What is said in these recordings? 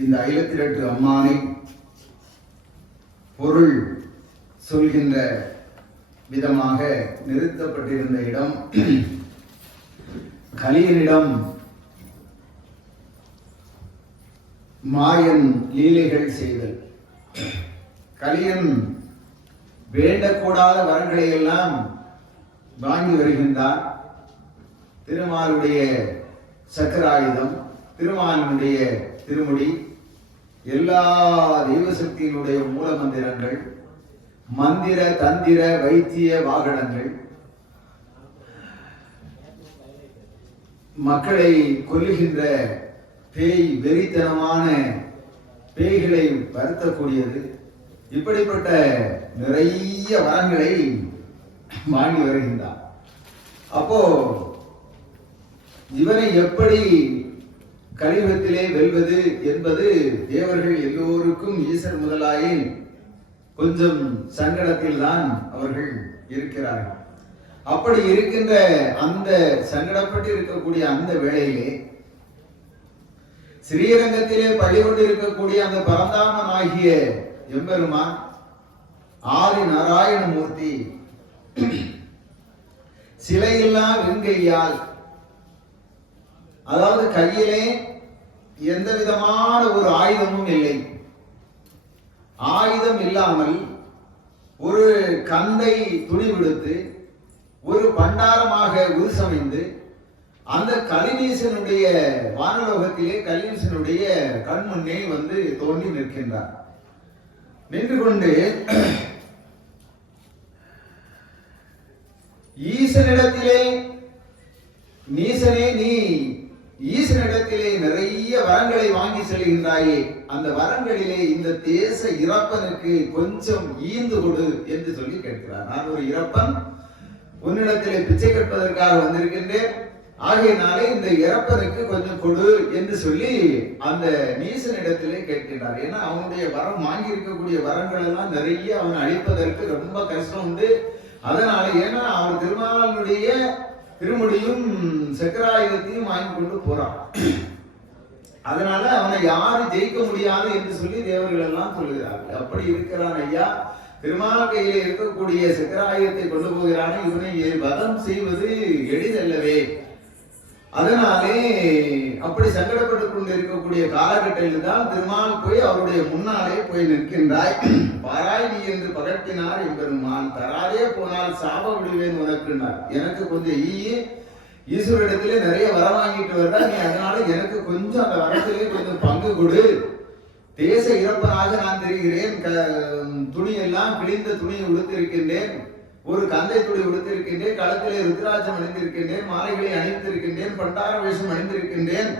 இந்த ஐலத்திரட்டு அம்மானை பொருள் சொல்கின்ற விதமாக நிறுத்தப்பட்டிருந்த இடம் கலியனிடம் மாயன் லீலைகள் செய்தல். கலியன் வேண்டக்கூடாத வரங்களை எல்லாம் வாங்கி வருகின்றார். திருமாலுடைய சக்கராயுதம், திருமாலினுடைய திருமுடி, எல்லா தெய்வ சக்தியினுடைய மூல மந்திரங்கள், மந்திர தந்திர வைத்திய வாகனங்கள், மக்களை கொல்லுகின்ற பேய் வெறித்தனமான பேய்களை வருத்தக்கூடியது, இப்படிப்பட்ட நிறைய வரங்களை வாங்கி வருகின்றார். அப்போ இவனை எப்படி கலியுகத்திலே வெல்வது என்பது தேவர்கள் எல்லோருக்கும் ஈசர் முதலாயின் கொஞ்சம் சங்கடத்தில் தான் அவர்கள் இருக்கிறார்கள். அப்படி இருக்கின்ற அந்த சங்கடப்பட்டு இருக்கக்கூடிய அந்த வேளையிலே ஸ்ரீரங்கத்திலே பள்ளி கொண்டிருக்கக்கூடிய அந்த பரந்தாமன் ஆகிய எம்பெருமான் ஆதி நாராயணமூர்த்தி சிலையில்லா வெண்கையால், அதாவது கையிலே எந்த விதமான ஒரு ஆயுதமும் இல்லை, ஆயுதம் இல்லாமல் ஒரு கந்தை துணி விடுத்து ஒரு பண்டாரமாக உருசமைந்து அந்த கலிநீசனுடைய வானலோகத்திலே கலிநீசனுடைய கண்முன்னே வந்து தோன்றி நிற்கின்றார். நின்று கொண்டு ஈசனிடத்திலே, நீசனே நீ ஈசனிடத்திலே நிறைய வரங்களை வாங்கி செல்கின்றாயே, அந்த வரங்களிலே இந்த தேச இரப்பனுக்கு கொஞ்சம் ஈந்து கொடு என்று சொல்லி கேட்கிறார். நான் ஒரு இரப்பன், உன்னிடத்திலே பிச்சை கேட்பதற்காக வந்திருக்கின்றேன், ஆகையினாலே இந்த இறப்பனுக்கு கொஞ்சம் கொடு என்று சொல்லி அந்த நீசனிடத்திலே கேட்கின்றார். ஏன்னா அவனுடைய வரம் வாங்கி இருக்கக்கூடிய வரங்கள் எல்லாம் நிறைய அவன் அழிப்பதற்கு ரொம்ப கஷ்டம் உண்டு. அதனால ஏன்னா அவன் திருமாலுடைய திருமுடியும் சக்கராயுதத்தையும் வாங்கி கொண்டு போறான். அதனால அவனை யாரும் ஜெயிக்க முடியாது என்று சொல்லி தேவர்கள் எல்லாம் சொல்கிறார்கள். அப்படி இருக்கிறான் ஐயா, திருமால் கையிலே இருக்கக்கூடிய சக்கராயுதத்தை கொண்டு போகிறானே, இவனை வதம் செய்வது எளிதல்லவே. அதனாலே அப்படி சங்கடப்பட்டுக் கொண்டு இருக்கக்கூடிய காலகட்டத்தில் தான் திருமால் போய் அவருடைய முன்னாலே போய் நிற்கின்றாய். பாராய் நீ என்று பகட்டினார் எம்பெருமான், தராதே போனால் சாப விடுவேன் உனக்குன்னார். எனக்கு கொஞ்சம் ஈஸ்வரிடத்திலே நிறைய வரம் வாங்கிட்டு வர்றா நீ, அதனால எனக்கு கொஞ்சம் அந்த வரத்திலே கொஞ்சம் பங்கு கொடு. தேச இறப்பனாக நான் தெரிகிறேன், துணி எல்லாம் கிழிந்த துணியை உடுத்திருக்கின்றேன், ஒரு கந்தை துணி உடுத்திருக்கின்றேன், களத்திலே ருத்ராட்சம் அணிந்திருக்கின்றேன், மாலைகளை அணிந்திருக்கின்றேன், பண்டார வேஷம் அணிந்திருக்கின்றேன்.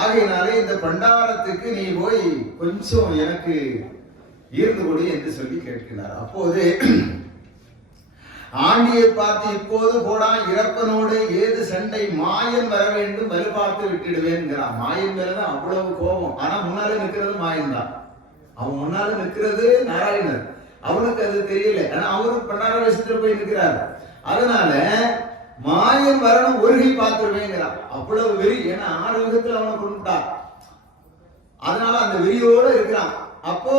ஆகையினாலே இந்த பண்டாரத்துக்கு நீ போய் கொஞ்சம் எனக்கு ஈர்ந்து கொடு என்று சொல்லி கேட்கிறார். அப்போது ஆண்டியை பார்த்து, இப்போது போடா இறப்பனோடு ஏது சண்டை, மாயன் வர வேண்டும், வலு பார்த்து விட்டுடுவேன்கிறான். மாயன் மேலதான் அவ்வளவு கோபம். ஆனா முன்னால நிற்கிறது மாயன் தான், அவன் முன்னால நிற்கிறது நாராயணர். அவனுக்கு அது தெரியல, ஆனா அவரு பண்டார வேஷத்துல போய் நிற்கிறார். அதனால மாயன் வரணும், ஒருகை பார்த்துருவேங்கிறான். அவ்வளவு வெறி, ஏன்னா 6 யுகத்துல அவனை கொண்டுட்டான். அதனால அந்த வெறியோட இருக்கிறான். அப்போ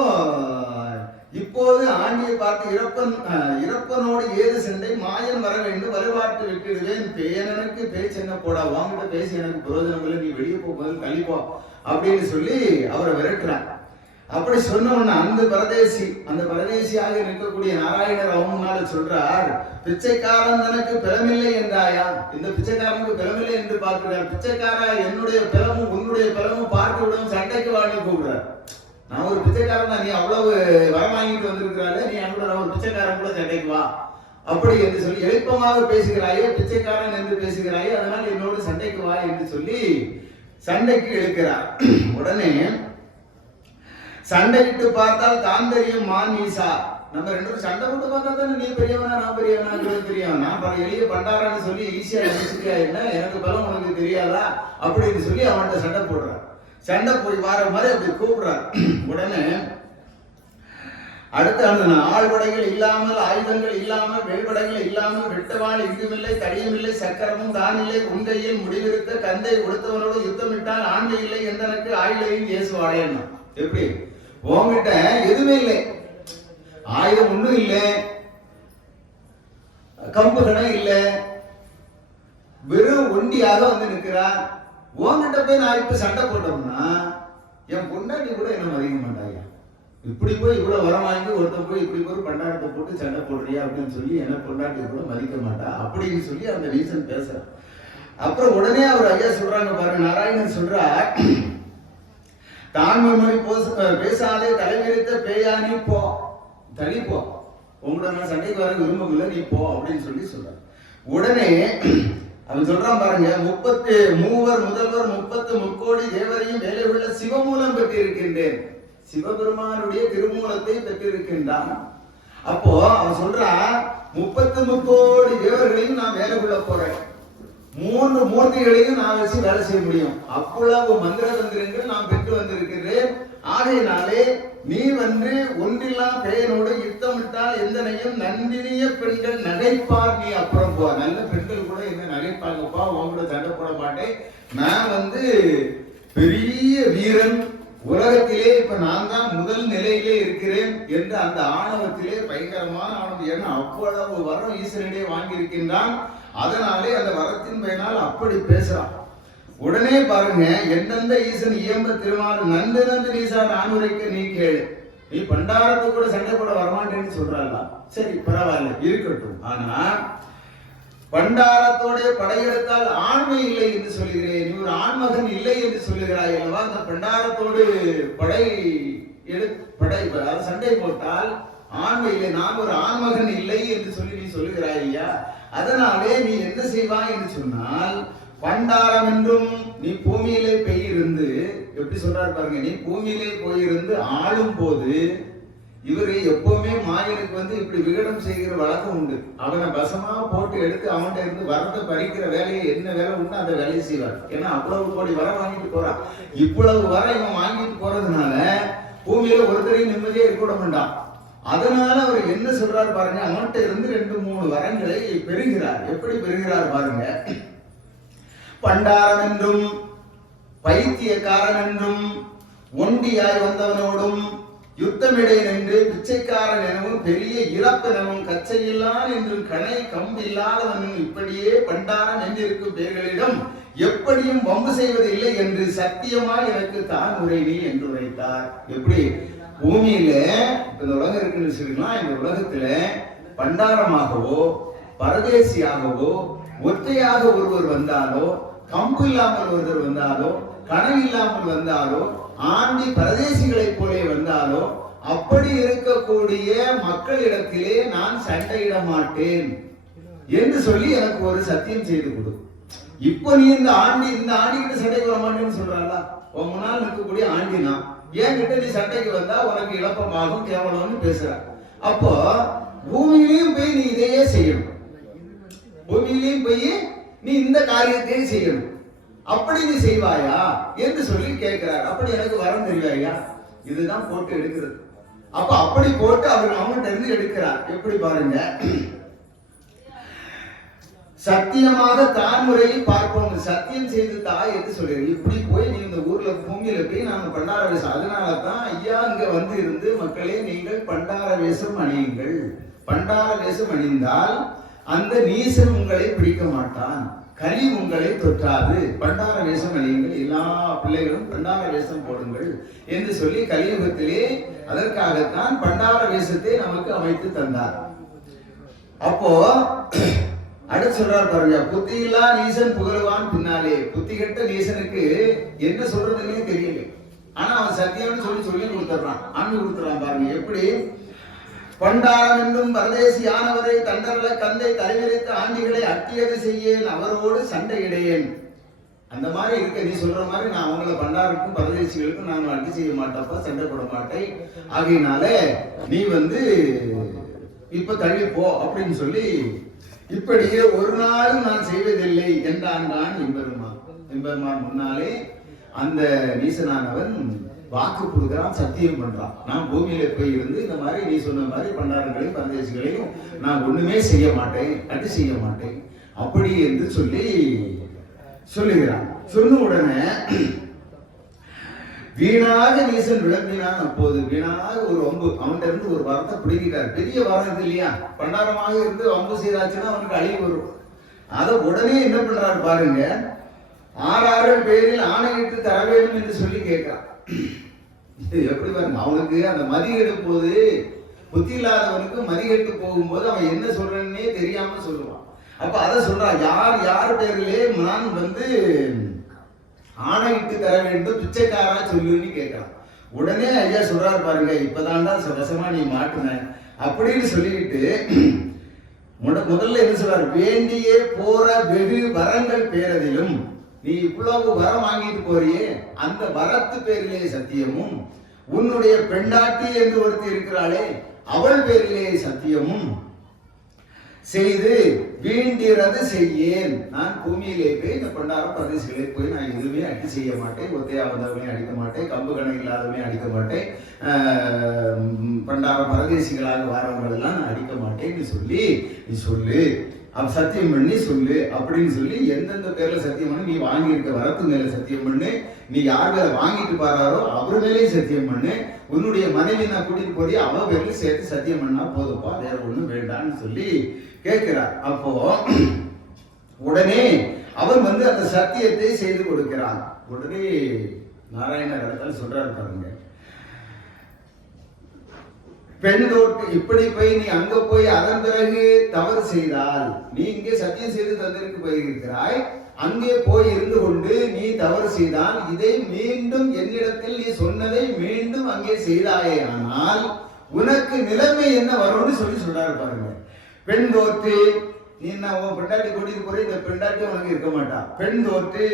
இப்போது ஆண்டியை பார்த்து இறப்பனோடு ஏது சண்டை, மாயன் வர வேண்டும், வலுவாட்டு விட்டுடுவேன், பேனனுக்கு பேச்சு என்ன போடா, வாங்கிட்ட பேசி எனக்கு பிரயோஜனம் இல்லை, நீ வெளியே போகும்போது கழிப்போ அப்படின்னு சொல்லி அவரை விரட்டுறான். அப்படி சொன்ன உடனே அந்த பரதேசியாக நிற்கக்கூடிய நாராயணர் அவங்க முன்னால சொல்றார், பிச்சைக்காரன் தனக்கு பிளமில்லை என்றாயா, இந்த பிச்சைக்காரனுக்கு பிளமில்லை என்று பார்க்கிறார். பிச்சைக்காரா, என்னுடைய பிளமும் உன்னுடைய பிளமும் பார்த்து விடும், சண்டைக்கு வாங்கி கூப்பிடுறார். நான் ஒரு பிச்சைக்காரன் தான், நீ அவ்வளவு வரம் வாங்கிட்டு வந்திருக்கிறாள், நீ என்னோட ஒரு பிச்சைக்காரன் கூட சண்டைக்கு வா அப்படி என்று சொல்லி எழுப்பமாக பேசுகிறாயே, பிச்சைக்காரன் என்று பேசுகிறாயே, அதனால் என்னோடு சண்டைக்கு வா என்று சொல்லி சண்டைக்கு இழுக்கிறார். உடனே சண்டையிட்டு பார்த்தால் தான் தெரியும் மான் ஈசா. நம்ம 2 பேரும் சண்டை போட்டு பார்த்தா தானே நீ பெரியவனா நான் பெரியவனா பெரியவன், நான் எளிய பண்டாரான்னு சொல்லி ஈஸியா நினைச்சுக்கியா, என்ன எனக்கு பலம் உனக்கு தெரியாதா அப்படின்னு சொல்லி அவன்கிட்ட சண்டை போடுறான். சண்டை போய் வார மாதிரி அப்படி கூப்பிடுறார். உடனே அடுத்து அந்த ஆழ்படைகள் இல்லாமல், ஆயுதங்கள் இல்லாமல், வேல்படைகள் இல்லாமல், வெட்டவாள் இங்குமில்லை, தடியுமில்லை, சக்கரமும் தானில்லை, உண்டையில் முடிவிருக்க கந்தை கொடுத்தவனோடு யுத்தமிட்டால் ஆண்மை இல்லை எந்தனக்கு ஆயுளையும் இயேசுவாளேன்னா. எப்படி உங்ககிட்ட எதுவுமே இல்லை, ஆயுதம் ஒண்ணும் இல்லை, கம்புகணை இல்லை, வெறும் ஒண்டியாக வந்து நிற்கிறார். உங்ககிட்ட போய் நான் இப்ப சண்டை போட்டோம்னா என் பொண்டாட்டி கூட என்ன மதிக்க மாட்டாங்க. இப்படி போய் இவ்வளவு வரம் வாங்கி ஒருத்தன் போய் இப்படி போய் பண்டாரத்தை போட்டு சண்டை போடுறியா அப்படின்னு சொல்லி என்ன பொண்டாட்டி கூட மதிக்க மாட்டா அப்படின்னு சொல்லி அந்த ரீசன் பேசுறான். அப்புறம் உடனே அவர் ஐயா சொல்றாங்க பாருங்க, நாராயணன் சொல்றா, தான்மை மொழி பேசாதே தலைவிரித்த பேயானி போ, தனி போ, உங்களோட நான் சண்டைக்கு வர விரும்பவில்லை, நீ போ அப்படின்னு சொல்லி சொல்ற. உடனே அவன் சொல்றான் பாருங்க, 33 முதல்வர் 30 முக்கோடி தேவரையும் வேலை உள்ள சிவமூலம் பெற்றிருக்கின்றேன், சிவபெருமானுடைய திருமூலத்தை பெற்றிருக்கின்றான். அப்போ அவன் சொல்றான், 30 முக்கோடி தேவர்களையும் நான் வேலை கொள்ள போறேன், 3 மூர்த்திகளையும் நான் வச்சு வேலை செய்ய முடியும், அவ்வளவு மந்திர தந்திரங்கள் நான் பெற்று வந்திருக்கிறேன். ஆகையினாலே நீ வந்து ஒன்றில்லா பெயனோடு யுத்தமிட்டால் எந்தனையும் நன்றினிய பெண்கள் நகைப்பார், நீ அப்புறம் போ. நல்ல பெண்கள் கூட என்ன நகைப்பாங்கப்பா, உங்களோட சண்டை போட மாட்டேன், நான் வந்து பெரிய வீரன், உலகத்திலே இப்ப நான் தான் முதல் நிலையிலே இருக்கிறேன் என்று அந்த ஆணவத்திலே பயங்கரமான ஆனது. ஏன்னா அவ்வளவு வரம் ஈஸ்வரனிடையே வாங்கி இருக்கின்றான். அதனாலே அந்த வரத்தின் பயனால் அப்படி பேசுறான். உடனே பாருங்க, எந்தெந்த ஈசன் இயம்ப திருமாறு நந்து நந்து நீசா நான்முறைக்கு நீ கேளு, நீ பண்டாரத்து கூட சண்டை போட வரமாட்டேன்னு சொல்றாள். சரி பரவாயில்ல இருக்கட்டும், ஆனா பண்டாரத்தோட படையெடுத்தால் ஆண்மை இல்லை என்று சொல்லுகிறேன், நீ ஒரு ஆண்மகன் இல்லை என்று சொல்லுகிறாய் அல்லவா, அந்த பண்டாரத்தோடு சண்டை போட்டால் ஆண்மை இல்லை, நான் ஒரு ஆண்மகன் இல்லை என்று சொல்லி நீ சொல்லுகிறாய் ஐயா. அதனாலே நீ என்ன செய்வாய் என்று சொன்னால், பண்டாரம் என்றும் நீ பூமியிலே போயிருந்து, எப்படி சொல்றாரு பாருங்க, நீ பூமியிலே போயிருந்து ஆளும் போது இவரு எப்பவுமே மாயனுக்கு வந்து இப்படி விகடம் செய்கிற வழக்கம் உண்டு. அவனை பசமா போட்டு எடுத்து அவன்கிட்ட இருந்து வரத்தை பறிக்கிற வேலையை என்ன வேலை உண்டு அந்த வேலையை செய்வார். ஏன்னா அவ்வளவு கோடி வர வாங்கிட்டு போறான். இவ்வளவு வர இவன் வாங்கிட்டு போறதுனால பூமியில ஒருத்தரையும் நிம்மதியா இருக்க மாட்டான். அதனால அவர் என்ன சொல்றாரு பாருங்க, அவன்கிட்ட இருந்து 2-3 வரங்களை பெறுகிறார். எப்படி பெறுகிறார் பாருங்க, பண்டாரம் என்றும் பைத்தியக்காரன் என்றும் ஒண்டியாய் வந்தவனோடும் யுத்தமிடை நின்று பிச்சைக்காரன் எனவும் பெரிய இழப்பெனவும் கச்சையில்லான் என்றும் கணை கம்பு இல்லாதவனும் இப்படியே பண்டாரம் என்றிருக்கும் பேர்களிடம் எப்படியும் வம்பு செய்வதில்லை என்று சத்தியமாய் எனக்கு தான் உரைனி என்று உரைத்தார். எப்படி பூமியில இந்த உலகம் இருக்குன்னு சொல்லிக்கலாம், இந்த உலகத்துல பண்டாரமாகவோ பரதேசியாகவோ ஒற்றையாக ஒருவர் வந்தாலோ, கம்பு இல்லாமல் ஒருவர் வந்தாலோ, கணம் இல்லாமல் வந்தாலோ, ஆண்டி பரதேசிகளை போலே வந்தாலோ, அப்படி இருக்கக்கூடிய மக்களிடத்திலே நான் சண்டையிட மாட்டேன் என்று சொல்லி எனக்கு ஒரு சத்தியம் செய்து கொடு. இப்ப நீ இந்த ஆண்டிகிட்ட சண்டைக்கு வர மாட்டேன்னு சொல்றாளா, உன் முன்னால் இருக்கக்கூடிய ஆண்டினா என்கிட்ட நீ சண்டைக்கு வந்தா உனக்கு இழப்பமாகும் கேவலம்னு பேசுற. அப்போ பூமியிலையும் போய் நீ இதையே செய்யணும், பூமியிலையும் போய் நீ இந்த காரியத்தையே செய்யணும், அப்படி நீ செய்வாயா என்று சொல்லி கேட்கிறார். அப்படி எனக்கு வரம் தெரியாயா, இதுதான் போட்டு எடுக்கிறது. அப்ப அப்படி போட்டு அவர் அவங்ககிட்ட இருந்து எடுக்கிறார். எப்படி பாருங்க, சத்தியமாக தான் முறையை பார்ப்போம், சத்தியம் செய்து தாய் என்று சொல்றாரு. இப்படி போய் நீ இந்த ஊர்ல பூமியில போய் நாங்க பண்டார வேஷம், அதனாலதான் ஐயா இங்க வந்து இருந்து மக்களே நீங்கள் பண்டார வேஷம் அணியுங்கள், பண்டார வேஷம் அணிந்தால் அந்த நீசன் உங்களை பிடிக்க மாட்டான், கலி உங்களை தொற்றாது, பண்டார வேஷம் அணியுங்கள், எல்லா பிள்ளைகளும் பண்டார வேஷம் போடுங்கள் என்று சொல்லி கலியுகத்திலே அதற்காகத்தான் பண்டார வேஷத்தை நமக்கு அமைத்து தந்தார். அப்போ அடுத்து சொல்றார் பாருங்க, புத்தியில்லா நீசன் புகழுவான் பின்னாலே. புத்தி கெட்ட நீசனுக்கு என்ன சொல்றதுன்னே தெரியல, ஆனா அவன் சத்தியம்னு சொல்லி கொடுத்துறான், ஆண்டு கொடுத்துறான் பாருங்க. எப்படி பண்டாரம் என்றும் பரதேசியானவரை தண்டர்ல கந்தை தலைவிரித்த ஆண்டிகளை அட்டியது செய்யேன், அவரோடு சண்டையிடையேன். அந்த மாதிரி இருக்க நீ சொல்ற மாதிரி நான் அவங்கள பண்டாருக்கும் பரதேசிகளுக்கும் நான் அட்டி செய்ய மாட்டப்பா, சண்டை போட மாட்டேன், ஆகையினால நீ வந்து இப்ப தள்ளி போ அப்படின்னு சொல்லி இப்படியே ஒரு நாளும் நான் செய்வதில்லை என்றான் எம்பெருமான். எம்பெருமான் முன்னாலே அந்த நீசனானவன் வாக்கு கொடுக்கிறான், சத்தியம் பண்றான். நான் பூமியில போய் இருந்து இந்த மாதிரி நீ சொன்ன மாதிரி பண்டாரங்களையும் பரதேசிகளையும் நான் ஒண்ணுமே செய்ய மாட்டேன், கட்டு செய்ய மாட்டேன் அப்படி என்று சொல்லி சொல்லுகிறான். சொன்ன உடனே வீணாக நீசன் விளம்பினான். அப்போது வீணாக ஒரு வம்பு அவன்கிட்ட இருந்து ஒரு வரத்தை பிடிக்கிறார். பெரிய வரம் இது இல்லையா, பண்டாரமாக இருந்து வம்பு செய்தாச்சுன்னா அவனுக்கு அழிவு வரும். அதை உடனே என்ன பண்றாரு பாருங்க, 6 பேரில் ஆணையிட்டு தர வேண்டும் என்று சொல்லி கேட்கிறான். எப்படி பாருங்க, அவனுக்கு அந்த மதிகெடும் போது, புத்தி இல்லாதவனுக்கு மதிகெட்டு போகும்போது அவன் என்ன சொல்றன்னே தெரியாம சொல்லுவான். அப்ப அதை சொல்றான், யார் பேரிலே நான் ஆணையிட்டு தர வேண்டும், பிச்சைக்காரா சொல்லுன்னு கேட்கலாம். உடனே ஐயா சொல்றாரு பாருங்க, இப்பதான்டா வசமா நீ மாட்டுன அப்படின்னு சொல்லிக்கிட்டு முதல்ல என்ன சொல்றாரு, வேண்டியே போற வெகு வரங்கள் பேரதிலும் நீ இவ்வளவு வரம் வாங்கிட்டு போறியே அந்த வரத்து பேரிலே சத்தியமும், உன்னுடைய பெண்டாட்டி என்று ஒருத்தி இருக்கிறாளே அவள் பேரிலே சத்தியமும் செய்து வீண்டிறது செய்யேன். நான் பூமியிலே போய் இந்த பண்டாரம் பிரதேசங்களே போய் நான் எதுவுமே அடி செய்ய மாட்டேன், ஒத்தையா வந்தவனையும் அடிக்க மாட்டேன், கம்பு கணக்கு இல்லாதவனையும் அடிக்க மாட்டேன், பண்டாரம் பரதேசிகளாக வரவங்க எல்லாம் நான் அடிக்க மாட்டேன்னு சொல்லி நீ சொல்லு, அவன் சத்தியம் பண்ணி சொல்லு அப்படின்னு சொல்லி எந்தெந்த பேர்ல சத்தியம் பண்ணு, நீ வாங்கியிருக்க வரத்து மேல சத்தியம் பண்ணு, நீ யார் பேரை வாங்கிட்டு பாராரோ அவர் மேலேயும் சத்தியம் பண்ணு, உன்னுடைய மனைவி நான் கூட்டிட்டு போய் அவ பேர்ல சேர்த்து சத்தியம் பண்ணா போதுப்பா, வேற ஒண்ணும் வேண்டான்னு சொல்லி கேட்கிறார். அப்போ உடனே அவன் அந்த சத்தியத்தை செய்து கொடுக்கிறான். உடனே நாராயணர் இடத்துல சொல்றாரு பாருங்க, பெண் தோட்டு இப்படி போய் நீ அங்க போய் அதன் பிறகு தவறு செய்தால், நீ இங்கே சத்தியம் செய்து தந்திருக்கு போயிருக்கிறாய், அங்கே போய் இருந்து கொண்டு நீ தவறு செய்தால் இதை மீண்டும் என்னிடத்தில் நீ சொன்னதை மீண்டும் அங்கே செய்தாயே ஆனால் உனக்கு நிலைமை என்ன வரும்னு சொல்றாரு பாருங்க. பெண் தோற்று நீ என்ன உன் பெண்டாட்டி கூட்டிட்டு போற, இந்த பெண்டாட்டி உனக்கு இருக்க மாட்டா. பெண் தோற்று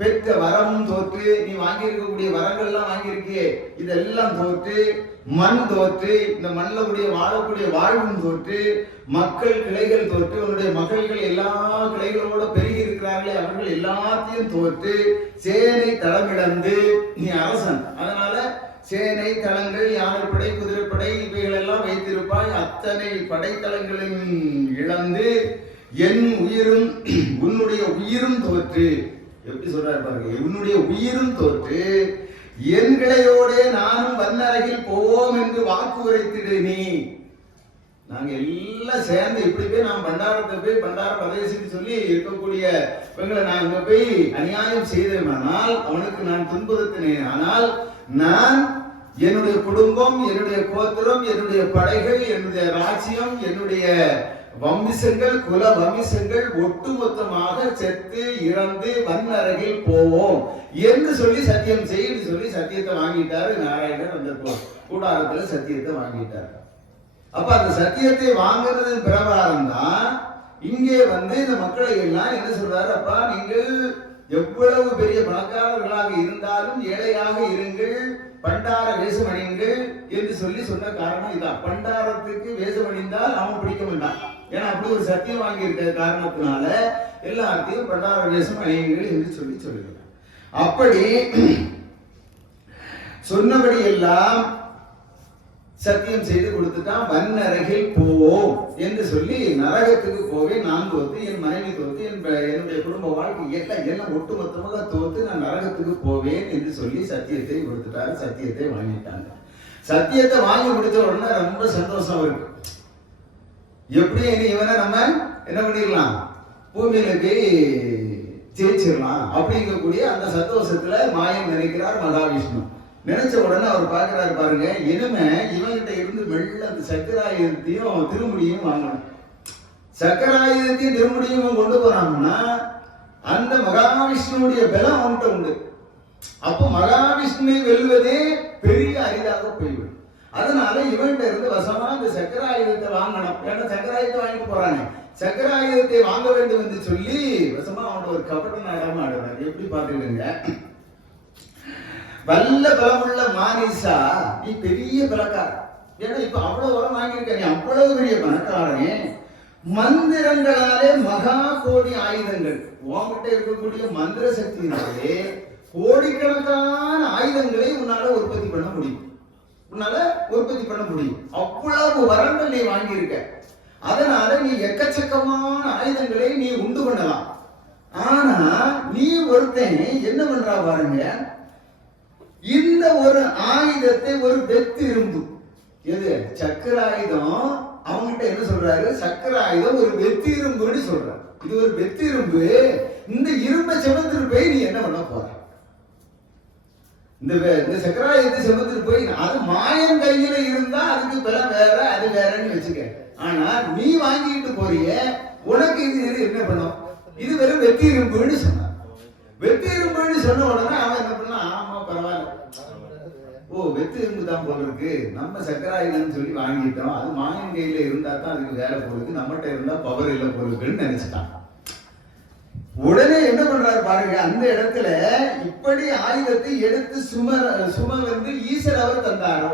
பெற்ற வரமும் தோற்று, நீ வாங்கி இருக்கக்கூடிய வரங்கள் எல்லாம் வாங்கியிருக்கியே இதெல்லாம் தோற்று, மண் தோற்று, இந்த மண்ணில் கூடிய வாழக்கூடிய வாழ்வும் தோற்று, மக்கள் கிளைகள் தோற்று, உன்னுடைய மகள்கள் எல்லா கிளைகளோட பெருகி இருக்கிறார்களே அவர்கள் எல்லாத்தையும் தோற்று, சேனை தளமிழந்து நீ அரசன், அதனால சேனை தளங்கள் யானைப்படை குதிரைப்படை இவைகள் எல்லாம் வைத்திருப்பாய், அத்தனை படைத்தளங்களையும் இழந்து என் உயிரும் உன்னுடைய உயிரும் தோற்று, எப்படி சொல்றாரு பாருங்க, உன்னுடைய உயிரும் தோற்று என் கிளையோட நானும் வன்னரகில் போவோம் என்று வாக்கு உரைத்திடு. நீ நாங்க எல்லாம் சேர்ந்து இப்படி போய் நாம் பண்டாரத்தை போய் பண்டார பிரதேசம் சொல்லி இருக்கக்கூடிய பெண்களை நான் அங்க போய் அநியாயம் செய்தேனானால், அவனுக்கு நான் துன்புறுத்தினேன் ஆனால், நான் என்னுடைய குடும்பம், என்னுடைய கோத்திரம், என்னுடைய படைகள், என்னுடைய ராஜ்யம், என்னுடைய வம்சங்கள், குல வம்சங்கள் ஒட்டுமொத்தமாக செத்து இறந்து வன்னரகில் போவோம் என்று சொல்லி சத்தியம் செய்ய சொல்லி சத்தியத்தை வாங்கிட்டாரு நாராயணர். அந்த கூடாரத்துல சத்தியத்தை வாங்கிட்டாரு. அப்ப அந்த சத்தியத்தை வாங்குறது பிரகாரம் தான் இங்கே இந்த மக்களை எல்லாம் என்ன சொல்றாரு, அப்பா நீங்கள் எவ்வளவு பெரிய பணக்காரர்களாக இருந்தாலும் ஏழையாக இருங்கள், பண்டார வேஷமணிங்கள் என்று சொல்லி சொன்ன காரணம் இதான். பண்டாரத்துக்கு வேஷமணிந்தால் அவன் பிடிக்க மாட்டான், ஏன்னா அப்படி ஒரு சத்தியம் வாங்கி இருக்க காரணத்தினால எல்லாத்தையும் பண்டார வேஷம் அணியுங்கள் என்று சொல்லி சொல்லுகிறான். அப்படி சொன்னபடி எல்லாம் சத்தியம் செய்து கொடுத்துட்டான். வன்னரகில் போவோம் என்று சொல்லி நரகத்துக்கு போவேன், நான் தோத்து, என் மனைவி தோத்து, என்னுடைய குடும்ப வாழ்க்கை எல்லாம் ஒட்டுமொத்தமாக தோத்து நான் நரகத்துக்கு போவேன் என்று சொல்லி சத்தியத்தை கொடுத்துட்டாரு. சத்தியத்தை வாங்கிட்டாங்க. சத்தியத்தை வாங்கி முடிச்ச உடனே ரொம்ப சந்தோஷம் இருக்கு. எப்படி இவனை நம்ம என்ன பண்ணிடலாம், பூமியில போய் ஜெயிச்சிடலாம் அப்படிங்கக்கூடிய அந்த சந்தோஷத்துல மாயம் நினைக்கிறார் மகாவிஷ்ணு. நினைச்ச உடனே அவர் பார்க்கிறாரு பாருங்க, இனிமே இவன்கிட்ட இருந்து மெல்ல அந்த சக்கராயுதத்தையும் திருமுடியும் வாங்கணும். சக்கராயுதத்தையும் திருமுடியும் கொண்டு போறாங்கன்னா அந்த மகாவிஷ்ணுடைய பலம் அவன்கிட்ட உண்டு. அப்போ மகாவிஷ்ணுவை வெல்வதே பெரிய அரிதாக போய்விடும். அதனால இவன்கிட்ட இருந்து வசமா இந்த சக்கராயுதத்தை வாங்கணும். ஏன்னா சக்கராயுதத்தை வாங்கிட்டு போறாங்க, சக்கராயுதத்தை வாங்க வேண்டும் என்று சொல்லி வசமா அவன் ஒரு கபட நாடகம் ஆடுறாரு. எப்படி பாத்துக்கிடுங்க, வல்ல பலமுள்ள மானிசா நீ பெரிய பலக்காரன், ஏன்னா இப்ப அவ்வளவு வரம் வாங்கியிருக்க, நீ அவ்வளவு பெரிய பணக்காரனே, மந்திரங்களாலே மகா கோடி ஆயுதங்கள் உன்கிட்ட இருக்கக்கூடிய மந்திர சக்தியினாலே கோடிக்கணக்கான ஆயுதங்களை உன்னால உற்பத்தி பண்ண முடியும். அவ்வளவு வரங்கள் நீ வாங்கியிருக்க. அதனால நீ எக்கச்சக்கமான ஆயுதங்களை நீ உண்டு பண்ணலாம். ஆனா நீ ஒருத்தன் என்ன பண்றா பாருங்க, இந்த ஒரு ஆயுதத்தை ஒரு வெத்து இரும்பு, எது சக்கர ஆயுதம், அவங்கிட்ட என்ன சொல்றாரு, சக்கர ஆயுதம் ஒரு வெத்து இரும்புன்னு சொல்றாரு. இது ஒரு வெத்து இரும்பு, இந்த இரும்பை செவந்துட்டு போய் நீ என்ன பண்ண போற? இந்த சக்கராயுதத்தை செவந்துட்டு போய், அது மாயன் கையில இருந்தா அதுக்கு பலம் வேற, அது வேறன்னு வச்சுக்க. ஆனா நீ வாங்கிட்டு போறிய, உனக்கு இது என்ன பண்ணும்? இது வெறும் வெத்தி இரும்புன்னு சொன்னான். வெத்தி இரும்புன்னு சொன்ன உடனே அவன் என்ன பண்ணா, ஆமா பரவாயில்ல, ஓ வெத்தி இரும்பு தான் போல இருக்கு, நம்ம சக்கராயுதம்னு சொல்லி வாங்கிட்டோம், அது மாயன் கையில இருந்தா தான் அதுக்கு வேலை போலுக்கு, நம்மகிட்ட இருந்தா பவர் இல்லை போலுக்குன்னு நினைச்சிட்டான். உடனே என்ன பண்றாரு பாருங்க, அந்த இடத்துல இப்படி ஆயுதத்தை எடுத்து சும வந்து ஈசர் அவர் தந்தாரோ,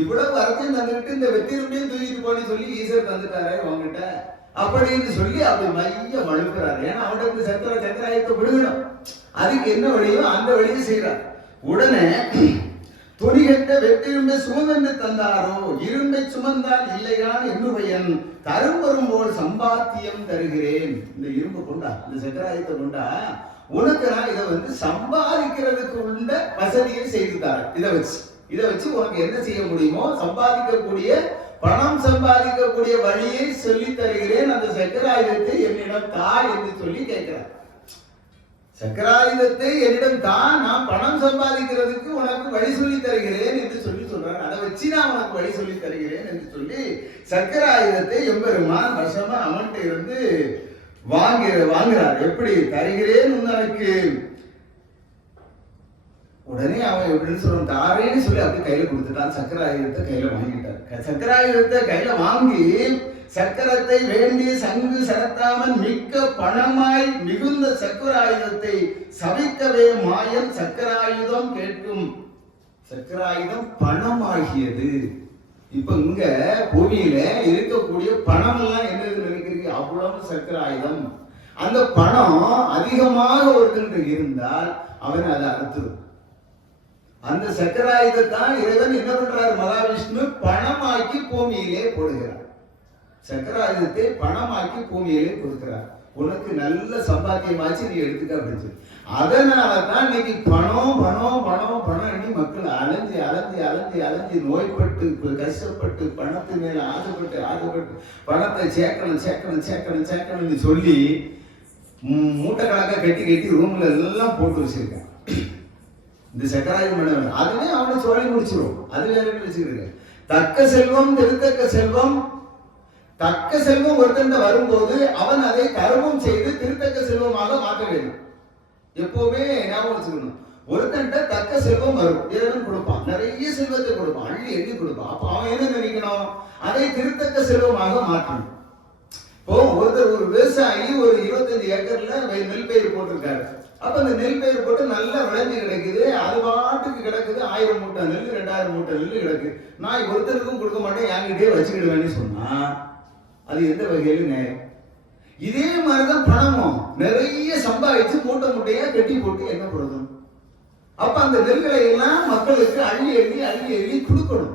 இவ்வளவு வரத்தையும் தந்துட்டு இந்த வெத்திரும்பையும் தூக்கிட்டு போன்னு சொல்லி ஈசர் தந்துட்டாரே உங்ககிட்ட அப்படின்னு சொல்லி அப்படி மைய மழுக்கிறாரு. ஏன்னா அவனுக்கு சக்கராயுதத்தை விடுகணும், அதுக்கு என்ன வழியோ அந்த வழியை செய்யறார். உடனே துணிகட்ட வெற்றிரும்பை சுமந்து தந்தாரோ, இரும்பை சுமந்தால் இல்லையான் என்னுடையன் தரும் வரும்போல் சம்பாத்தியம் தருகிறேன். இந்த இரும்பு கொண்டா, இந்த சக்கராயுதத்தை கொண்டா, உனக்கு நான் இதை வந்து சம்பாதிக்கிறதுக்கு உள்ள வசதியை செய்து தரேன். இதை வச்சு உனக்கு என்ன செய்ய முடியுமோ சம்பாதிக்கக்கூடிய, பணம் சம்பாதிக்கக்கூடிய வழியை சொல்லி தருகிறேன். அந்த சக்கராயுதத்தை என்னிடம் தா என்று சொல்லி கேட்கிறார். சக்கராயுதத்தை என்னிடம் தான், நான் பணம் சம்பாதிக்கிறதுக்கு உனக்கு வழி சொல்லி தருகிறேன் என்று சொல்லி சொல்றாரு. அதை வச்சு நான் உனக்கு வழி சொல்லி தருகிறேன் என்று சொல்லி சக்கராயுதத்தை எம்பெருமான் வசமா அவன்கிட்ட இருந்து வாங்குறார். எப்படி தருகிறேன் உனக்கு? உடனே அவன் எப்படின்னு சொல்றான், தாரேன்னு சொல்லி அப்படி கையில கொடுத்துட்டான். சக்கராயுதத்தை கையில வாங்கிட்டார். சக்கராயுதத்தை கையில வாங்கி சக்கரத்தை வேண்டி சங்கு சரத்தாமன் மிக்க பணமாய் மிகுந்த சக்கராயுதத்தை சபிக்கவே மாயன் சக்கராயுதம் கேட்கும். சக்கராயுதம் பணமாகியது. இப்ப இங்க பூமியில இருக்கக்கூடிய பணம் எல்லாம் என்ன நினைக்கிறீங்க? அவ்வளவு சக்கராயுதம். அந்த பணம் அதிகமாக ஒருத்தன் இருந்தால் அவன் அதை அறுத்துடும். அந்த சக்கராயுதத்தான் இறைவன் என்ன பண்றாரு, மகாவிஷ்ணு பணமாக்கி பூமியிலே போடுகிறார். சக்கராயுதத்தை பணமாக்கி பூமியிலே கொடுக்கிறார். உனக்கு நல்ல சம்பாத்தியமாச்சு, நீ எடுத்துக்க அப்படின்னு சொல்லி. அதனாலதான் இன்னைக்கு பணம் பணம் பணம் பணம் எண்ணி மக்கள் அலைஞ்சி அலைஞ்சி அலைஞ்சி அலைஞ்சி நோய்பட்டு கஷ்டப்பட்டு பணத்து மேல ஆசைப்பட்டு பணத்தை சேர்க்கணும்னு சொல்லி மூட்டை கணக்கா கட்டி ரூம்ல எல்லாம் போட்டு வச்சிருக்கேன். இந்த சக்கராயுதம் பண்ண வேண்டாம், அதுவே அவனை சொல்லி முடிச்சிடும். அது வேற வச்சுக்கிட்டு தக்க செல்வம் திருத்தக்க செல்வம். தக்க செல்வம் ஒருத்தன் வரும்போது அவன் அதை கர்மம் செய்து திருத்தக்க செல்வமாக மாற்ற வேண்டும். எப்பவுமே ஞாபகம் வச்சுக்கணும், ஒருத்தன்ட்ட தக்க செல்வம் வரும், இறைவன் கொடுப்பான், நிறைய செல்வத்தை கொடுப்பான், அள்ளி எண்ணி கொடுப்பான். அப்ப அவன் என்ன நினைக்கணும், அதை திருத்தக்க செல்வமாக மாற்றணும். இப்போ ஒருத்தர் ஒரு விவசாயி ஒரு 25 ஏக்கர்ல நெல் பயிர் போட்டிருக்காரு. அப்ப அந்த நெல் பயிர் போட்டு நல்லா விளைஞ்சு கிடைக்குது, அது பாட்டுக்கு கிடக்குது. 1000 மூட்டை நெல் 2000 மூட்டை நெல் கிடக்கு. நான் ஒருத்தருக்கும் கொடுக்க மாட்டேன், என்கிட்டயே வச்சுக்கிடுவேன்னு சொன்னா அது எந்த வகையில நேரம்? இதே மாதிரிதான் பணமும் நிறைய சம்பாதிச்சு மூட்டையா கட்டி போட்டு என்ன பண்ணணும்? அப்ப அந்த நெல்களை எல்லாம் மக்களுக்கு அள்ளி எள்ளி கொடுக்கணும்.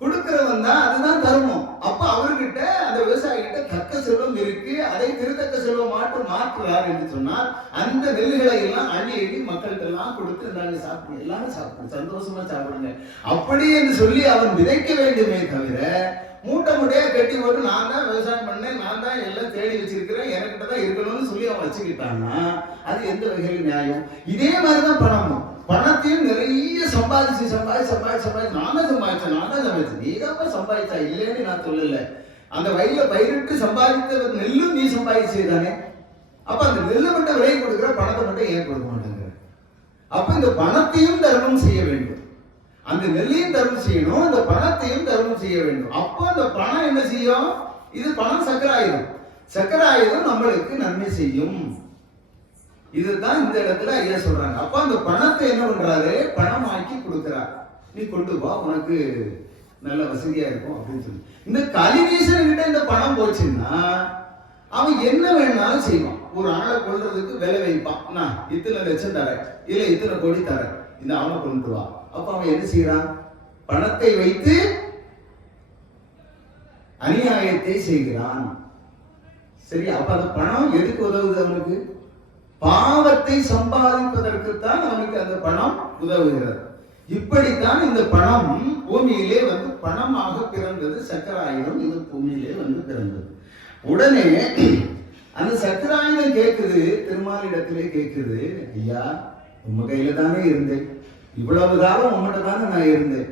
கொடுக்கிறவன் தான், அதுதான் தர்மம். அப்ப அவர்கிட்ட அந்த விவசாயி கிட்ட தக்க செல்வம் இருக்கு, அதை திருத்தக்க செல்வம் மாற்றுறார் என்று சொன்னால் அந்த நெல்லுகளை எல்லாம் அள்ளி மக்களுக்கு எல்லாம் கொடுத்து நாங்க சாப்பிடுங்க, எல்லாரும் சாப்பிடுங்க, சந்தோஷமா சாப்பிடுங்க அப்படி என்று சொல்லி அவன் விதைக்க வேண்டுமே தவிர மூட்டையா கட்டி போட்டு நான் தான் விவசாயம் பண்ணேன், நான் தான் எல்லாம் தேடி வச்சிருக்கிறேன், எனக்கிட்ட தான் இருக்கணும்னு சொல்லி அவன் வச்சுக்கிட்டான்னா அது எந்த வகையில் நியாயம்? இதே மாதிரிதான் பணமும். பணத்தையும் நிறைய சம்பாதிச்சு நான் தான் சம்பாதிச்சேன், நீ தான் சம்பாதிச்சா, இல்லைன்னு நான் சொல்லல. அந்த வயல பயிரிட்டு சம்பாதித்த நெல்லும் நீ சம்பாதிச்சே தானே. அப்ப அந்த நெல்லை மட்டும் விலை கொடுக்குற, பணத்தை மட்டும் ஏன் கொடுக்க மாட்டேங்கிற? அப்ப இந்த பணத்தையும் தர்மம் செய்ய வேண்டும், அந்த நெல்லையும் தர்மம் செய்யணும், அந்த பணத்தையும் தர்மம் செய்ய வேண்டும். அப்போ அந்த பணம் என்ன செய்யும்? இது பணம் சக்கராயுதம் நம்மளுக்கு நன்மை செய்யும். இதுதான் இந்த இடத்துல ஐயா சொல்றாங்க. அப்ப அந்த பணத்தை என்ன பண்றாரு, பணமாக்கி கொடுக்கிறார். நீ கொண்டு வா, உனக்கு நல்ல வசதியா இருக்கும் அப்படின்னு சொல்லி. இந்த கலிவீசன் கிட்ட இந்த பணம் போச்சுன்னா அவன் என்ன வேணாலும் செய்வான். ஒரு ஆளை கொல்றதுக்கு விலை வைப்பான். நான் இத்தனை லட்சம் தரேன், இல்ல இத்தனை கோடி தரேன், இந்த அவனை கொண்டு வா. அப்ப அவன் என்ன செய்யறான்? பணத்தை வைத்து அநியாயத்தை செய்கிறான். சரி, அப்ப அந்த பணம் எதுக்கு உதவுது? அவனுக்கு பாவத்தை சம்பாதிப்பதற்குத்தான் அவனுக்கு அந்த பணம் உதவுகிறது. இப்படித்தான் இந்த பணம் பூமியிலே வந்து பணமாக பிறந்தது. சக்கராயுதம் இது பூமியிலே வந்து பிறந்தது. உடனே அந்த சக்கராயுதம் கேட்குது, திருமாலிடத்திலே கேட்குது, ஐயா உங்க கையில தானே இருந்தேன், இவ்வளவு காலம் உங்கள்கிட்ட தானே நான் இருந்தேன்,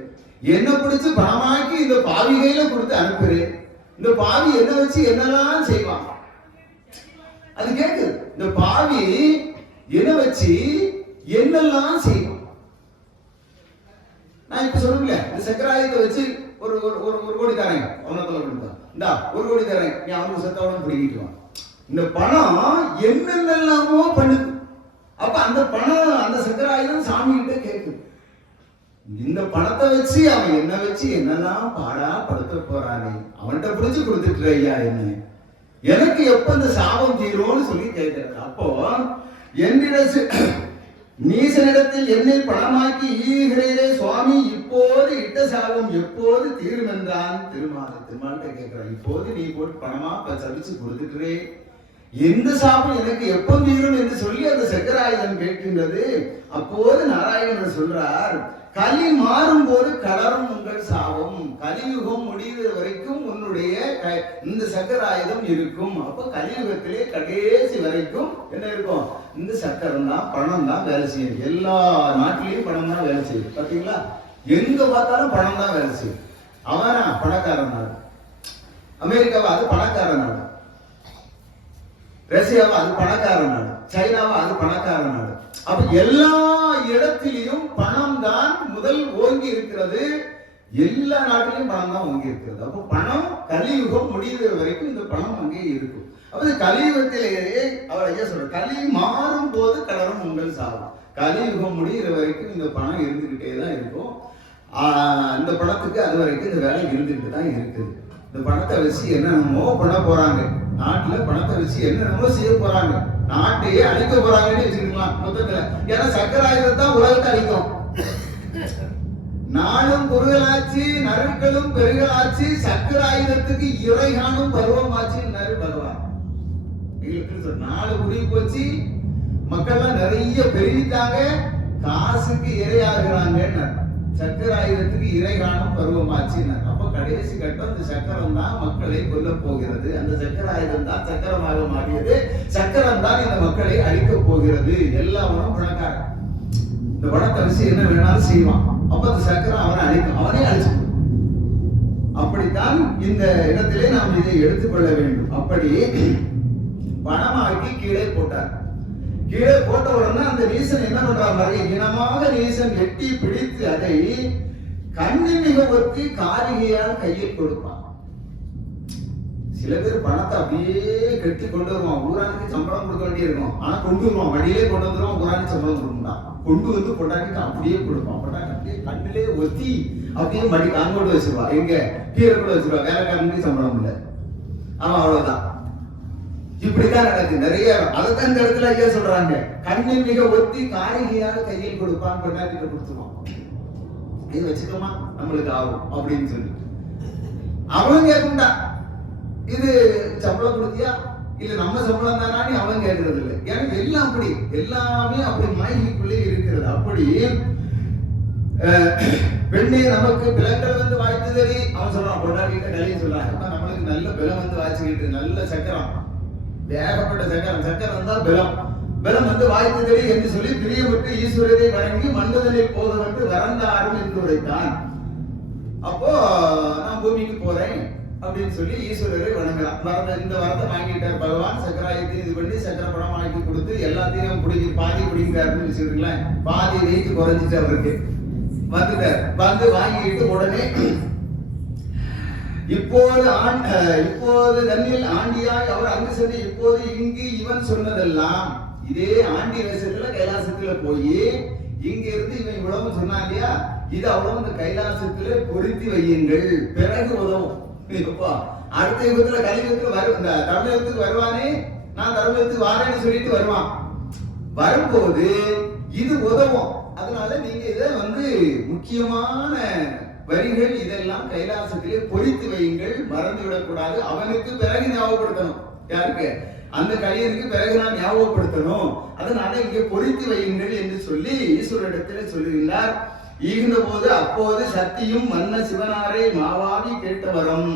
என்ன பிடிச்சு பணமாக்கி இந்த பாவி கையில கொடுத்து அனுப்புறேன், இந்த பாவி என்ன வச்சு என்னெல்லாம் செய்வான்? அது கேட்குது, இந்த பாவி என்ன வச்சு என்னெல்லாம் செய்வான்? நான் இப்ப சொல்லுங்களே, இந்த சக்கராயுதத்தை வச்சு ஒரு ஒரு கோடி தரேன், அவனத்துல கொடுத்தா இந்தா ஒரு கோடி தரேன், நீ அவனுக்கு சத்தவனும் பிடிக்கிட்டுவான். இந்த பணம் என்னென்னலாமோ பண்ணுது. அப்ப அந்த பணம் அந்த சக்கராயுதம் சாமி கிட்ட கேட்குது, இந்த பணத்தை வச்சு அவன் என்ன வச்சு என்னெல்லாம் பாடா படுத்த போறானே, அவன்கிட்ட பிடிச்சு கொடுத்துட்டு ஐயா என்ன, எனக்கு எப்ப இந்த சாபம் தீரும்னு சொல்லி கேட்கிறார். அப்போ என்னிட நீசனிடத்தில் என்னை பணமாக்கி ஈகிறே சுவாமி, இப்போது இட்ட சாபம் எப்போது தீரும் என்றான். திருமால்கிட்ட கேட்கிறான், இப்போது நீ போட்டு பணமா சபிச்சு கொடுத்துட்டுறே, எந்த சாபம் எனக்கு எப்போ தீரும் என்று சொல்லி அந்த சக்கராயுதம் கேட்கின்றது. அப்போது நாராயணன் சொல்றார், கலி மாறும் போது கலரும் உங்கள் சாபம், கலியுகம் முடிகிற வரைக்கும் உன்னுடைய இந்த சக்கராயுதம் இருக்கும். அப்ப கலியுகத்திலே கடைசி வரைக்கும் என்ன இருக்கும்? இந்த சக்கரம் தான், பணம் தான் வேலை செய்யும். எல்லா நாட்டிலையும் பணம் தான் வேலை செய்யும். பாத்தீங்களா, எங்க பார்த்தாலும் பணம் தான் வேலை செய்யும். அவனா பணக்கார நாடு, அமெரிக்காவா அது பணக்கார நாடு, ரஷ்யாவா அது பணக்கார நாடு, சைனாவா அது பணக்கார நாடு. அப்ப எல்லா இடத்திலையும் பணம் தான் முதல் ஓங்கி இருக்கிறது. எல்லா நாட்டிலையும் பணம் தான் ஓங்கி இருக்கிறது. அப்போ பணம் கலியுகம் முடிகிற வரைக்கும் இந்த பணம் அங்கே இருக்கும். அப்ப கலியுகத்திலேயே அவர் ஐயா சொல்ற, கலி மாறும் போது கலரும் உங்கள் சாபம். கலியுகம் முடிகிற வரைக்கும் இந்த பணம் இருந்துகிட்டே தான் இருக்கும். இந்த பணத்துக்கு அது வரைக்கும் இந்த வேலை இருந்துகிட்டு தான் இருக்குது. இந்த பணத்தை வச்சு என்னென்னமோ பண்ண போறாங்க, நாட்டுல பணத்தை வச்சு என்னென்னமோ செய்ய போறாங்க, நாட்டையே அழிக்க போறாங்கன்னு வச்சுக்கலாம் மொத்தத்துல. ஏன்னா சக்கராயுதத்தான் உலகத்தை அழிக்கும். நாளும் குறுகலாச்சு, நறுக்களும் பெருகலாச்சு, சக்கராயுதத்துக்கு இறை காணும் பருவமாச்சு பகவான். நாலு குறுகி போச்சு, மக்கள்லாம் நிறைய பெருகிட்டாங்க, காசுக்கு இரையாகிறாங்க. சக்கராயுதத்துக்கு இறை காணும் பருவமாச்சு. அப்ப கடைசி கட்டம் இந்த சக்கரம் தான் மக்களை கொல்ல போகிறது. அந்த சக்கராயுதம் தான் சக்கரமாக மாறியது. சக்கரம் தான் இந்த மக்களை அழிக்க போகிறது. எல்லாவனும் பணக்காரன், இந்த பணத்தை வச்சு என்ன வேணாலும் செய்வான். அப்ப அந்த சக்கரம் அவனை அழிக்கும், அவனே அழிச்சு. அப்படித்தான் இந்த இடத்திலே நாம் இதை எடுத்துக்கொள்ள வேண்டும். அப்படி பணமாக்கி கீழே போட்டார். கீழே போட்ட உடனே அந்த நீசன் என்ன பண்றாரு? இனமாக நீசன் எட்டி பிடித்து அதை கண்ணி மிக ஒத்தி காரிகையால் கையில் கொடுப்பான். சில பேர் பணத்தை அப்படியே கட்டி கொண்டு வருவான், ஊரானுக்கு சம்பளம் கொடுக்க வேண்டிய இருக்கும், ஆனா கொண்டு வருவான், வண்டியிலே கொண்டு வந்துருவான், ஊரானுக்கு சம்பளம் கொடுக்கணும், கொண்டு வந்து பொண்டாட்டிக்கு அப்படியே கொடுப்பான். பொண்டாட்டி அப்படியே கண்ணிலே ஒத்தி அப்படியே மடி அங்கோட்டு வச்சிருவா, எங்க கீழே கூட வச்சிருவா, வேலைக்காரனுக்கு சம்பளம் இல்லை, அவன் அவ்வளவுதான். இப்படிதான் நடக்குது நிறைய. அதைத்தான் இந்த இடத்துல ஐயா சொல்றாங்க, கண்ணில் மிக ஒத்தி காரிகையாக கையில் கொடுப்பான், பொண்டாட்டிட்ட கொடுத்துருவான், இது வச்சுக்கோமா நம்மளுக்கு ஆகும் அப்படின்னு சொல்லி. அவன் கேட்குண்டா, இது சம்பளம் கொடுத்தியா இல்ல நம்ம சம்பளம் தானே அவன் கேட்கறது இல்லை. ஏன்னா எல்லாம் அப்படி, எல்லாமே அப்படி மாய்க்குள்ளே இருக்கிறது. அப்படி பெண்ணே நமக்கு பிளங்கள் வந்து வாய்த்ததடி அவன் சொல்றான், பொண்டாட்டிட்ட கலையை சொல்றான், நம்மளுக்கு நல்ல பிளம் வந்து வாய்ச்சிக்கிட்டு, நல்ல சக்கரம், வேகப்பட்ட சக்கரம், சக்கரம் தான் பலம், பலம் வந்து வாய்த்ததடி என்று சொல்லி பிரியப்பட்டு ஈஸ்வரரை வணங்கி மண்டதனில் போக வந்து வரந்தாரும் என்று உரைத்தான். அப்போ நான் பூமிக்கு போறேன் அப்படின்னு சொல்லி ஈஸ்வரரை வணங்கலாம். இந்த வரத்தை வாங்கிட்டார் பகவான். சக்கராயத்தை இது பண்ணி சக்கர படம் வாங்கி கொடுத்து எல்லாத்தையும் பிடிச்சி பாதி பிடிக்கிறாருன்னு வச்சுருங்களேன். பாதி வெயிட் குறைஞ்சிட்டு அவருக்கு வந்துட்டார். வந்து வாங்கிட்டு உடனே இப்போது தன்னில் ஆண்டியாய் அவர் அங்கு சென்று இப்போது இங்கு இவன் சொன்னதெல்லாம் இதே ஆண்டி வேஷத்துல கைலாசத்துல போய் இங்க இருந்து இவன் இவ்வளவு சொன்னா இல்லையா, இது அவ்வளவு இந்த கைலாசத்துல பொருத்தி வையுங்கள், பிறகு உதவும். அடுத்த யுகத்துல கலியுகத்துல இந்த தமிழகத்துக்கு வருவானே, நான் தர்மத்துக்கு வாரேன்னு சொல்லிட்டு வருவான். வரும்போது இது உதவும். அதனால நீங்க இதை முக்கியமான வரிகள் இதெல்லாம் கைலாசத்திலே பொறித்து வையுங்கள், மறந்து விடக்கூடாது. அவனுக்கு பிறகு ஞாபகப்படுத்தணும். யாருக்கு? அந்த கலியனுக்கு பிறகு நான் ஞாபகப்படுத்தணும். அதனால இங்கே பொறித்து வையுங்கள் என்று சொல்லி ஈஸ்வரிடத்தில் சொல்லுகிறார். ஈகின்ற போது அப்போது சக்தியும் மன்ன சிவனாரை மாவாவி கேட்ட வரம்.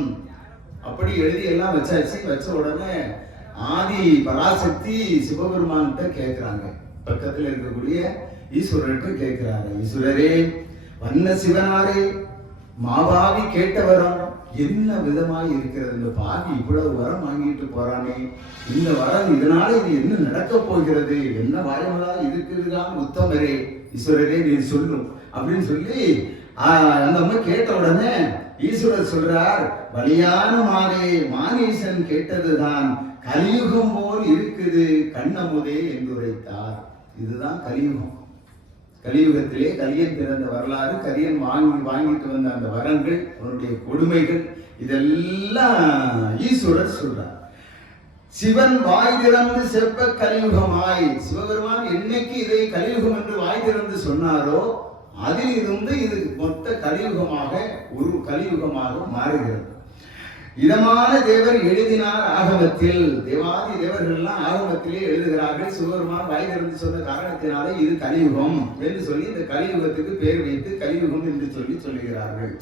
அப்படி எழுதி எல்லாம் வச்சாச்சு. வச்ச உடனே ஆதி பராசக்தி சிவபெருமான்கிட்ட கேட்கிறாங்க. பக்கத்தில் இருக்கக்கூடிய ஈஸ்வரர்கிட்ட கேட்கிறாங்க, ஈஸ்வரரே, வண்ண சிவனாரே, மாபாவி கேட்ட வரம் என்ன விதமாய் இருக்கிறது? இந்த பாவி இவ்வளவு வரம் வாங்கிட்டு போறானே, இந்த வரம் இதனால இது என்ன நடக்க போகிறது? என்ன வாயமலா இருக்குதுதான் உத்தமரே, ஈஸ்வரரே நீ சொல்லும் அப்படின்னு சொல்லி அந்த அம்மா கேட்ட உடனே ஈஸ்வரர் சொல்றார், பலியான மானே, மானீசன் கேட்டதுதான் கலியுகம் போல் இருக்குது கண்ணமுதே என்று உரைத்தார். இதுதான் கலியுகம். கலியுகத்திலே கலியன் பிறந்த வரலாறு, கலியன் வாங்கிட்டு வந்த அந்த வரங்கள், அவருடைய கொடுமைகள், இதெல்லாம் ஈஸ்வரர் சொல்றார். சிவன் வாய் திறந்து செப்ப கலியுகமாய், சிவபெருமான் என்னைக்கு இதை கலியுகம் என்று வாய் திறந்து சொன்னாரோ அதில் இருந்து இது மொத்த கலியுகமாக ஒரு கலியுகமாக மாறுகிறது. இதமான தேவர் எழுதினார் ஆகமத்தில். தேவாதி தேவர்கள் எல்லாம் ஆகமத்திலே எழுதுகிறார்கள். சிவபெருமான் வாய் திறந்து சொன்ன காரணத்தினாலே இது கலியுகம் என்று சொல்லி இந்த கலியுகத்துக்கு பேர் வைத்து கலியுகம் என்று சொல்லி சொல்லுகிறார்கள்.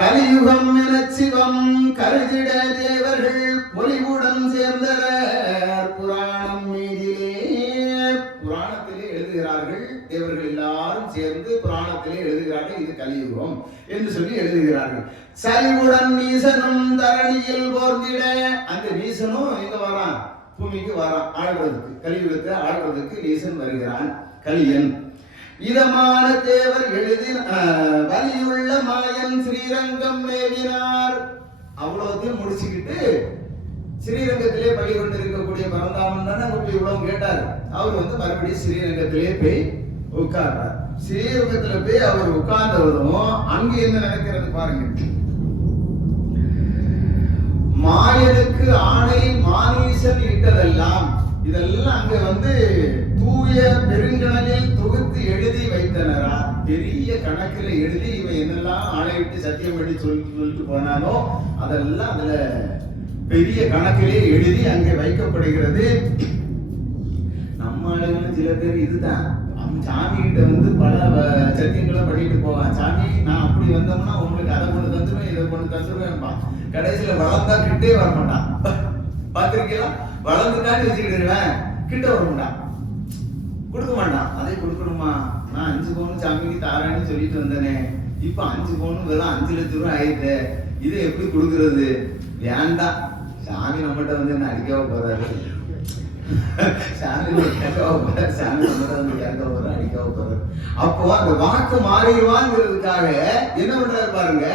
கலியுகம் என சிவம் கருதிட தேவர்கள் பொலிவுடன் சேர்ந்தனர் புராணம் மீதிலே. புராணத்திலே எழுதுகிறார்கள். தேவர்கள் எல்லாரும் சேர்ந்து புராணத்திலே எழுதுகிறார்கள், இது கலியுகம் என்று சொல்லி எழுதுகிறார்கள். சரிவுடன் நீசனும் தரணியில் போர்ந்திட. அந்த நீசனும் எங்க வரான்? பூமிக்கு வரான் ஆழ்றதுக்கு. கலியுகத்தை ஆழ்றதுக்கு நீசன் வருகிறான், கலியன். இதமான தேவர் எழுதி வலியுள்ள மாயன் ஸ்ரீரங்கம் மேலினார். அவ்வளவுத்தையும் முடிச்சுக்கிட்டு ஸ்ரீரங்கத்திலே பள்ளி கொண்டிருக்கக்கூடிய பரந்தாமன் தானே போய் இவ்வளவு கேட்டார். அவர் மறுபடியும் ஸ்ரீரங்கத்திலே போய் உட்கார்றார். ஸ்ரீரங்கத்துல போய் அவர் உட்கார்ந்தவரும் அங்க என்ன நடக்கிறது பாருங்க. மாயனுக்கு ஆணை மானீசன் இட்டதெல்லாம், இதெல்லாம் அங்க தூய பெருங்கடலில் தொகுத்து எழுதி வைத்தனரா. பெரிய கணக்கில் எழுதி இவன் என்னெல்லாம் ஆணையிட்டு சத்தியம் பண்ணி சொல்லிட்டு போனானோ அதெல்லாம் அதுல பெரிய கணக்கிலே எழுதி அங்கே வைக்கப்படுகிறது. நம்ம ஆளுங்களும் சில பேர் இதுதான், சாமி கிட்ட பல சத்தியங்களை பண்ணிட்டு போவான். சாமி நான் அப்படி வந்தோம்னா உங்களுக்கு அதை கொண்டு தந்துருவேன், இதை கொண்டு தந்துருவேன். கடைசியில வளர்ந்தா கிட்டே வர மாட்டான். பாத்திருக்கீங்களா? வளர்ந்துட்டான்னு வச்சுக்கிடுவேன், கிட்ட வர மாட்டான், கொடுக்க மாட்டான். அதை கொடுக்கணுமா? நான் 5 பவுன் சாமிக்கு தாரேன்னு சொல்லிட்டு வந்தேனே, இப்ப 5 பவுன் வெறும் 5 லட்சம் ரூபாய் ஆயிடுது, இதை எப்படி கொடுக்கறது? வேண்டாம், சாமி நம்மகிட்ட என்ன அடிக்கவா போறாரு? சாமி கேட்கவா போறாரு? சாமி நம்மகிட்ட கேட்கவா போறாரு, அடிக்கவா போறாரு? அப்போ அந்த வாக்கு மாறிடுவாங்கிறதுக்காக என்ன பண்றாரு பாருங்க,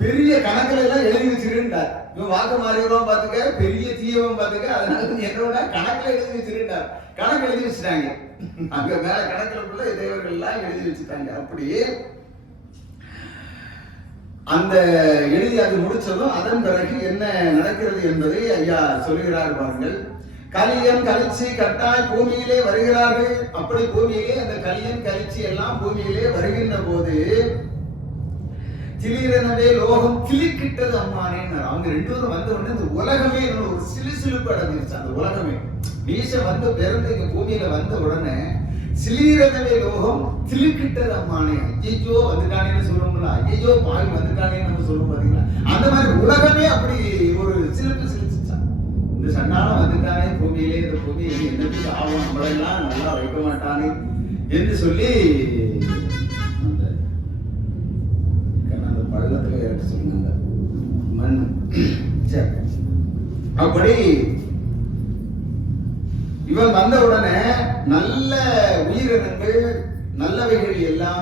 பெரிய கணக்குல எல்லாம் எழுதி வச்சிருந்தார். இவன் வாக்கு மாறிடுவான் பாத்துக்க, பெரிய தீயவன் பாத்துக்க, அதனால என்னோட கணக்குல எழுதி வச்சிருந்தார். கணக்கு எழுதி வச்சுட்டாங்க, அங்க மேல கணக்குல தேவர்கள் எல்லாம் எழுதி வச்சுட்டாங்க. அப்படியே அந்த எழுதி அது முடிச்சதும் அதன் பிறகு என்ன நடக்கிறது என்பதை ஐயா சொல்லுகிறார் பாருங்கள். கலியன் கலிச்சி கட்டாய் பூமியிலே வருகிறார்கள். அப்படி பூமியிலே அந்த கலியன் கலிச்சி எல்லாம் பூமியிலே வருகின்ற போது திலீரெனவே லோகம் கிளிக்கிட்டது அம்மானே. அவங்க 2 பேரும் வந்த உடனே இந்த உலகமே ஒரு சிலுசிலுப்பு அடைஞ்சிருச்சு. அந்த உலகமே நீசன் பிறந்து இங்க பூமியில வந்த உடனே சிலீரெனவே லோகம் கிளிக்கிட்டது அம்மானே. ஐயோ வந்துட்டானேன்னு சொல்லுவோம்ல, ஐயோ பாவி வந்துட்டானேன்னு நம்ம சொல்லுவோம் பாத்தீங்களா, அந்த மாதிரி உலகமே அப்படி ஒரு சிலுப்பு சிலிச்சுச்சான். இந்த சண்டாளம் வந்துட்டானே பூமியிலே, இந்த பூமி என்னத்துக்கு ஆகும், நம்மளெல்லாம் நல்லா வைக்க மாட்டானே என்று சொல்லி பள்ளத்துல இறக்க சொன்னாங்க மண். அப்படி இவன் வந்த உடனே நல்ல உயிரினங்கள் நல்லவைகள் எல்லாம்